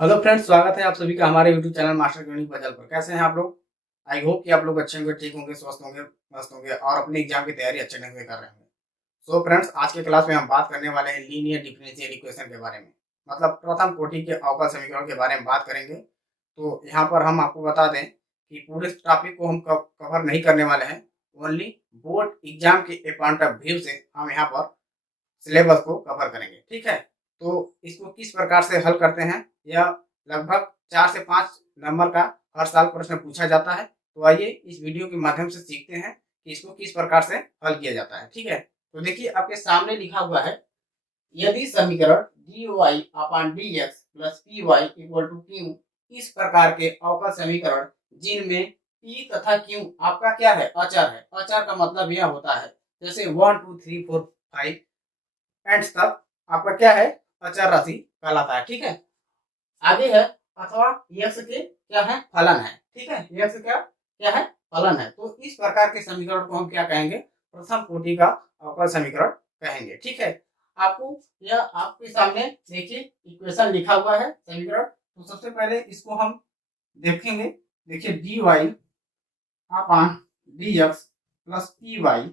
Hello friends, स्वागत है आप सभी का हमारे यूट्यूब चैनल मास्टर गणित पजल पर। कैसे हैं आप लोग? आई होप कि आप लोग अच्छे होंगे, ठीक होंगे, स्वस्थ होंगे, मस्त होंगे और अपने एग्जाम की तैयारी अच्छे ढंग से कर रहे होंगे। सो फ्रेंड्स, आज के क्लास में हम बात करने वाले हैं लीनियर डिफरेंशियल इक्वेशन के बारे में, मतलब प्रथम कोटि के अवकल समीकरण के बारे में बात करेंगे। तो यहाँ पर हम आपको बता दें कि पूरे टॉपिक को हम कवर नहीं करने वाले हैं। ओनली बोर्ड एग्जाम के पॉइंट ऑफ व्यू से हम यहाँ पर सिलेबस को कवर करेंगे, ठीक है। तो इसको किस प्रकार से हल करते हैं, यह लगभग 4 से 5 नंबर का हर साल प्रश्न पूछा जाता है। तो आइए इस वीडियो के माध्यम से सीखते हैं कि इसको किस प्रकार से हल किया जाता है, ठीक है। तो देखिए, आपके सामने लिखा हुआ है, यदि समीकरण dy upon dx plus py equal to q इस प्रकार के अवकल समीकरण जिनमें p तथा q आपका क्या है, अचर है। अचर का मतलब यह होता है जैसे 1 2 3 4 5 एंड्स तक आपका क्या है, अचर राशि कहलाता है, ठीक है। आगे है अथवा यक्ष के क्या है, फलन है, ठीक है। यक्ष का क्या है, फलन है। तो इस प्रकार के समीकरण को हम क्या कहेंगे, प्रथम कोटि का अवकल समीकरण कहेंगे, ठीक है। आपको यह आपके सामने देखिए इक्वेशन लिखा हुआ है समीकरण। तो सबसे पहले इसको हम देखेंगे। देखिए dy upon dx plus py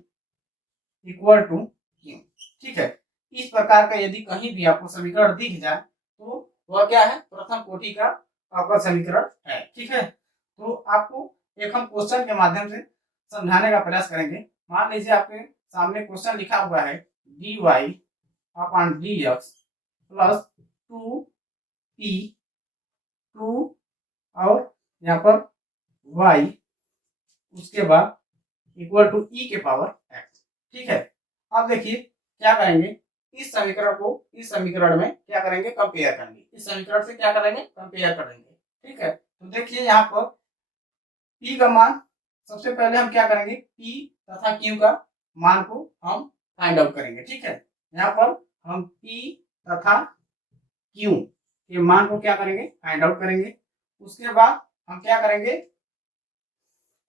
equal to q, ठीक है। इस प्रकार का यदि कहीं भी आपको समीकरण दिख जाए तो वह क्या है, प्रथम कोटि का अवकल समीकरण है, ठीक है। तो आपको एक हम क्वेश्चन के माध्यम से समझाने का प्रयास करेंगे। मान लीजिए आपके सामने क्वेश्चन लिखा हुआ है dy upon dx plus 2p और यहाँ पर y उसके बाद इक्वल टू e के पावर x, ठीक है। अब देखिए क्या करेंगे, इस समीकरण को इस समीकरण में क्या करेंगे, कंपेयर करेंगे। इस समीकरण से क्या करेंगे, कंपेयर करेंगे, ठीक है। तो देखिए यहाँ पर p का मान सबसे पहले हम क्या करेंगे, p तथा q का मान को हम फाइंड आउट करेंगे, ठीक है। यहाँ पर हम p तथा q के मान को क्या करेंगे, फाइंड आउट करेंगे। उसके बाद हम क्या करेंगे,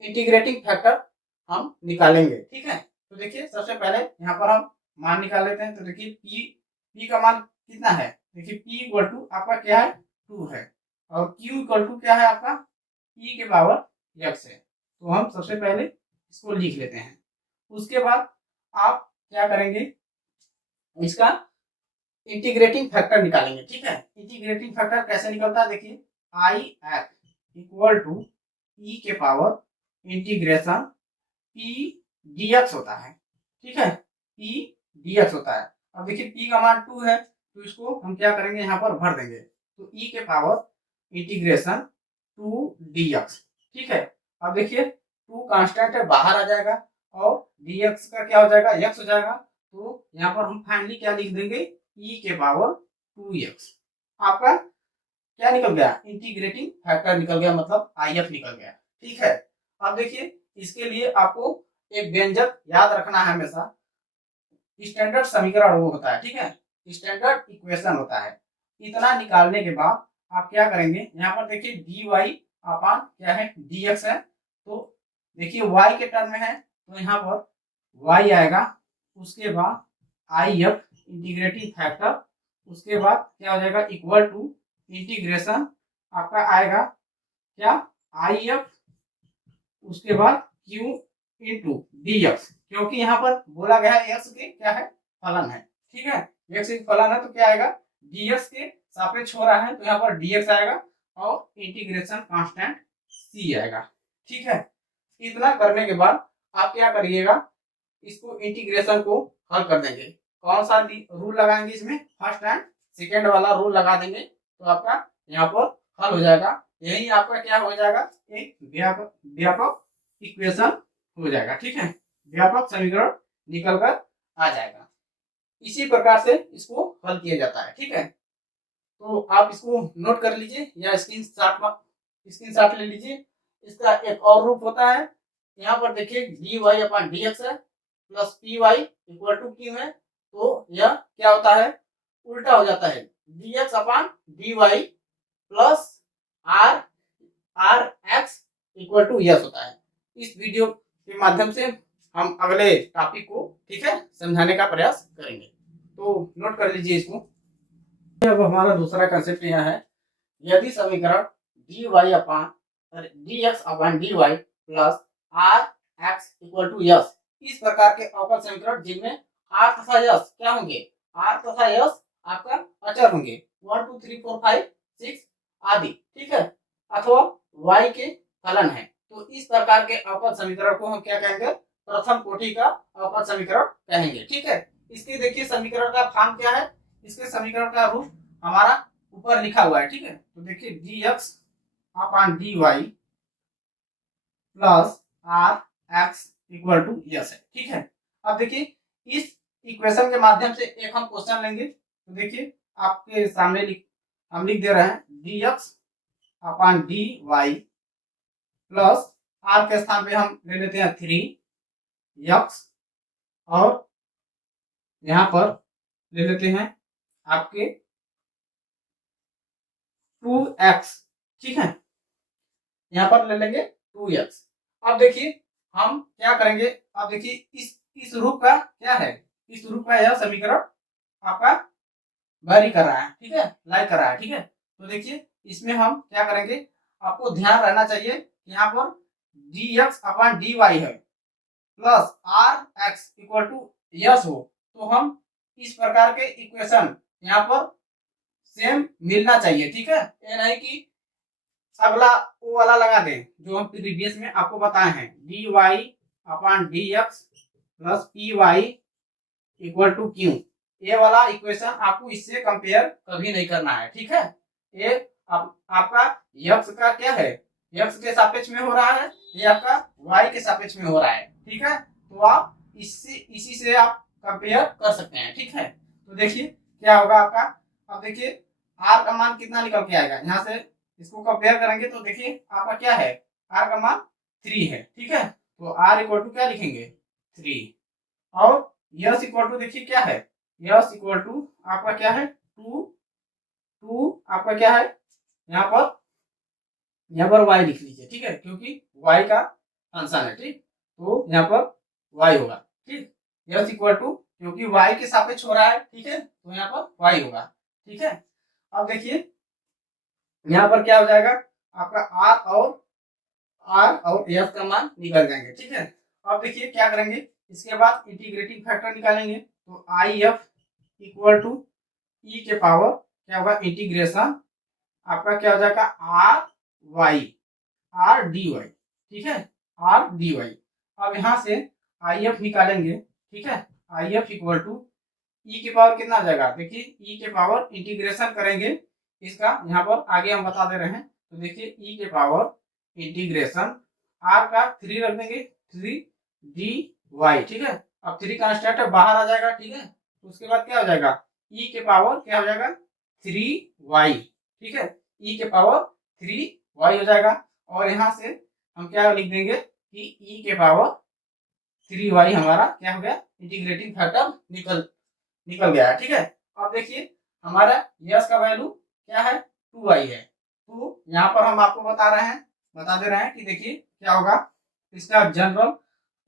इंटीग्रेटिंग फैक्टर हम निकालेंगे, ठीक है। तो देखिए सबसे पहले यहाँ पर हम मान निकाल लेते हैं। तो देखिए p का मान कितना है, देखिए p इक्वल टू आपका क्या है, 2 है और q इक्वल टू क्या है आपका, e के पावर x है। तो हम सबसे पहले इसको लिख लेते हैं। उसके बाद आप क्या करेंगे, इसका इंटीग्रेटिंग फैक्टर निकालेंगे, ठीक है। इंटीग्रेटिंग फैक्टर कैसे निकलता है, देखिए आई एफ इक्वल टू ई के पावर इंटीग्रेशन पी डीएक्स होता है, ठीक है। पी डीएक्स होता है। अब देखिए पी का मान 2 है तो इसको हम क्या करेंगे, यहाँ पर भर देंगे। तो ई के पावर इंटीग्रेशन 2 डीएक्स, ठीक है। अब देखिए 2 कांस्टेंट है, बाहर आ जाएगा और डीएक्स का क्या हो जाएगा, एक्स हो जाएगा। तो यहाँ पर हम फाइनली क्या लिख देंगे, ई के पावर 2x। आपका क्या निकल गया, इंटीग्रेटिंग फैक्टर निकल गया, मतलब IF निकल गया, ठीक है। अब देखिए इसके लिए आपको एक व्यंजक याद रखना है हमेशा। स्टैंडर्ड समीकरण वो होता है, ठीक है, स्टैंडर्ड इक्वेशन होता है। इतना निकालने के बाद आप क्या करेंगे, यहाँ पर देखिए dy अपान क्या है, dx है। तो देखिए y के टर्म में है तो यहाँ पर y आएगा। उसके बाद IF इंटीग्रेटिंग फैक्टर, उसके बाद क्या हो जाएगा, इक्वल टू इंटीग्रेशन आपका आएगा क्या, IF उसके बाद Q इंटू dx, क्योंकि यहाँ पर बोला गया है x के क्या है, फलन है, ठीक है। x एक फलन है तो क्या आएगा, dx के सापेक्ष हो रहा है तो यहाँ पर dx आएगा और इंटीग्रेशन कांस्टेंट c आएगा, ठीक है। इतना करने के बाद आप क्या करिएगा, इसको इंटीग्रेशन को हल कर देंगे। कौन सा रूल लगाएंगे इसमें, फर्स्ट एंड सेकेंड वाला रूल लगा देंगे तो आपका यहाँ पर हल हो जाएगा। यही आपका क्या हो जाएगा, एक व्यापक इक्वेशन हो जाएगा, ठीक है। व्यापक समीकरण निकल कर आ जाएगा। इसी प्रकार से इसको हल किया जाता है, ठीक है। तो आप इसको नोट कर लीजिए या स्क्रीनशॉट ले लीजिए। इसका एक और रूप होता है, यहाँ पर देखिए dy अपान dx है plus py equal to q है। तो यह क्या होता है, उल्टा हो जाता है, dx upon dy plus rx equal to S होता है। इस वीडियो के माध्यम से हम अगले टॉपिक को, ठीक है, समझाने का प्रयास करेंगे। तो नोट कर लीजिए इसको। अब हमारा दूसरा कंसेप्ट यह है यदि समीकरण dx upon dy plus R X equal to S, इस प्रकार के अवकल समीकरण जिनमें आर तथा यस क्या होंगे, आर तथा यस आपका अचर होंगे 1 2 3 4 5 6 आदि, ठीक है, अथवा y के फलन है, तो इस प्रकार के अवकल समीकरण को हम क्या कहेंगे, प्रथम कोटि का अवकल समीकरण कहेंगे, ठीक है। इसके देखिए समीकरण का फॉर्म क्या है, इसके समीकरण का रूप हमारा ऊपर लिखा हुआ है, ठीक है। तो देखिए dx upon dy plus R X equal to S है, ठीक है। अब देखिए इस इक्वेशन के माध्यम से एक हम क्वेश्चन लेंगे, तो देखिए आपके सामने हम लिख दे रहे हैं dx upon dy plus R के स्थान पे हम ले लेते हैं 3x और यहाँ पर ले लेते हैं आपके 2x, ठीक है, यहाँ पर ले लेंगे 2x। अब देखिए हम क्या करेंगे, अब देखिए इस रूप का क्या है, इस रूप का यह समीकरण आपका वैरी कर रहा है, ठीक है, लाइक कर रहा है, ठीक है। तो देखिए इसमें हम क्या करेंगे, आपको ध्यान रहना चाहिए यहाँ पर dx अपॉन dy है plus R X equal to S हो, तो हम इस प्रकार के इक्वेशन यहाँ पर सेम मिलना चाहिए, ठीक है। ये नहीं कि अगला वो वाला लगा दें जो हम प्रीवियस में आपको बताए हैं, dy upon dx plus P Y equal to Q, ये वाला इक्वेशन आपको इससे कंपेयर कभी नहीं करना है, ठीक है। ये आपका यक्स का क्या है, यक्स के सापेक्ष में हो रहा है, ये आपका वाई के सापेक्ष में हो रहा है, ठीक है। तो आप इसी से आप कंपेयर कर सकते हैं, ठीक है। तो देखिए क्या होगा आपका, अब देखिए आर का मान कितना निकल के आएगा, यहाँ से इसको कंपेयर करेंगे तो देखिए आपका क्या है, आर का मान 3 है, ठीक है। तो आर इक्वल टू क्या लिखेंगे 3 और यस इक्वल टू देखिए क्या है, यस इक्वल टू आपका क्या है 2 आपका क्या है, यहाँ पर y लिख लीजिए, ठीक है, क्योंकि y का फंक्शन है, ठीक, तो यहाँ पर y होगा, ठीक, यस इक्वल टू क्योंकि y के सापेक्ष हो रहा है, ठीक है, तो यहाँ पर y होगा, ठीक है। अब देखिए यहाँ पर क्या हो जाएगा आपका r और s का मान निकल जाएंगे, ठीक है। अब देखिए क्या करेंगे, इसके बाद इंटीग्रेटिंग फैक्टर निकालेंगे, तो आई एफ इक्वल टू ई के पावर क्या होगा, इंटीग्रेशन आपका क्या हो जाएगा आर डी वाई, ठीक है, आर डी वाई। अब यहाँ से आई एफ निकालेंगे, ठीक है, आई एफ इक्वल टू ई के पावर कितना आ जाएगा, देखिए ई के पावर इंटीग्रेशन करेंगे इसका, यहाँ पर आगे हम बता दे रहे हैं, तो देखिए ई के पावर इंटीग्रेशन आर का 3 रख देंगे 3 डी वाई, ठीक है। अब 3 कांस्टेंट बाहर आ जाएगा, ठीक है, उसके बाद क्या हो जाएगा ई के पावर क्या हो जाएगा 3y, ठीक है, ई के पावर 3y हो जाएगा। और यहाँ से हम क्या लिख देंगे कि ई के पावर 3y हमारा क्या हो गया, इंटीग्रेटिंग फैक्टर निकल गया है, ठीक है। अब देखिए हमारा यस का वैल्यू क्या है 2y है, तो यहाँ पर हम आपको बता दे रहे हैं कि देखिए क्या होगा, इसका जनरल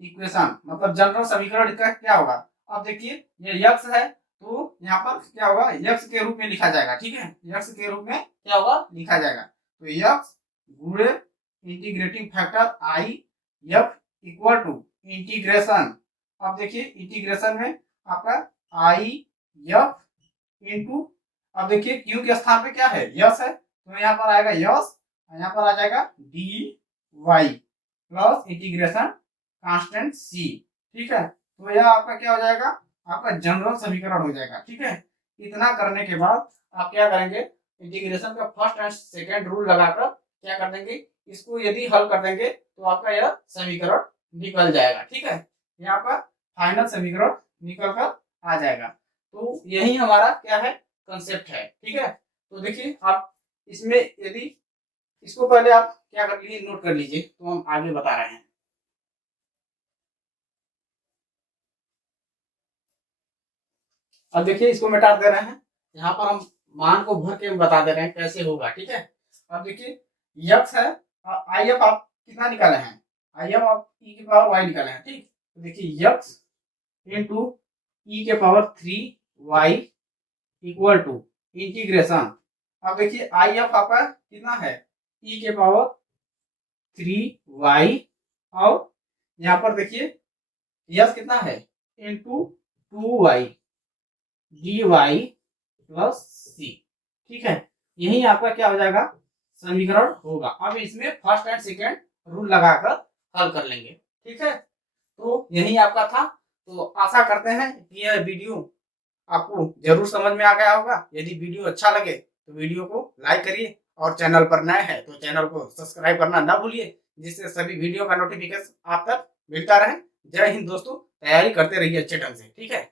इक्वेशन मतलब जनरल समीकरण इसका क्या होगा। अब देखिए ये यक्स है, तो यहाँ पर क्या होगा यक्स के रूप में लिखा जाएगा, ठीक है, यक्स के रूप में क्या होगा लिखा जाएगा, तो यक्स गुणे integrating factor I F equal to integration, अब देखिए इंटीग्रेशन में आपका आई एफ इंटू, अब देखिए क्यू के स्थान पे क्या है यस है, तो यहाँ पर आएगा यस, यहाँ पर आ जाएगा d y plus integration constant c, ठीक है। तो यह आपका क्या हो जाएगा, आपका जनरल समीकरण हो जाएगा, ठीक है। इतना करने के बाद आप क्या करेंगे, इंटीग्रेशन का फर्स्ट एंड सेकेंड रूल लगाकर क्या कर देंगे, इसको यदि हल कर देंगे तो आपका यह समीकरण निकल जाएगा, ठीक है, यहाँ आपका फाइनल समीकरण निकल कर आ जाएगा। तो यही हमारा क्या है कंसेप्ट है, ठीक है। तो देखिए आप इसमें यदि इसको पहले आप क्या कर लीजिए, नोट कर लीजिए, तो हम आगे बता रहे हैं। अब देखिए इसको मिटा दे रहे हैं, यहाँ पर हम मान को भर के बता दे रहे हैं कैसे होगा, ठीक है। अब देखिए यक्स है, आई एफ आप कितना निकाले हैं, आई एफ आप ई के पावर वाई निकाले हैं, ठीक, तो देखिए यक्स इंटू ई के power 3y equal to integration अब देखिए आई ऑफ आपका कितना है, e के पावर 3y, और यहाँ पर देखिए यस कितना है, into 2y dy plus c। ठीक है, यही आपका क्या हो जाएगा, समीकरण होगा। अब इसमें फर्स्ट एंड सेकेंड रूल लगाकर हल कर लेंगे। ठीक है, तो यही आपका था। तो आशा करते हैं कि यह वीडियो आपको जरूर समझ में आ गया होगा। यदि वीडियो अच्छा लगे तो वीडियो को लाइक करिए, और चैनल पर नए हैं तो चैनल को सब्सक्राइब करना ना भूलिए, जिससे सभी वीडियो का नोटिफिकेशन आप तक मिलता रहे। जय हिंद दोस्तों, तैयारी करते रहिए अच्छे ढंग से। ठीक है।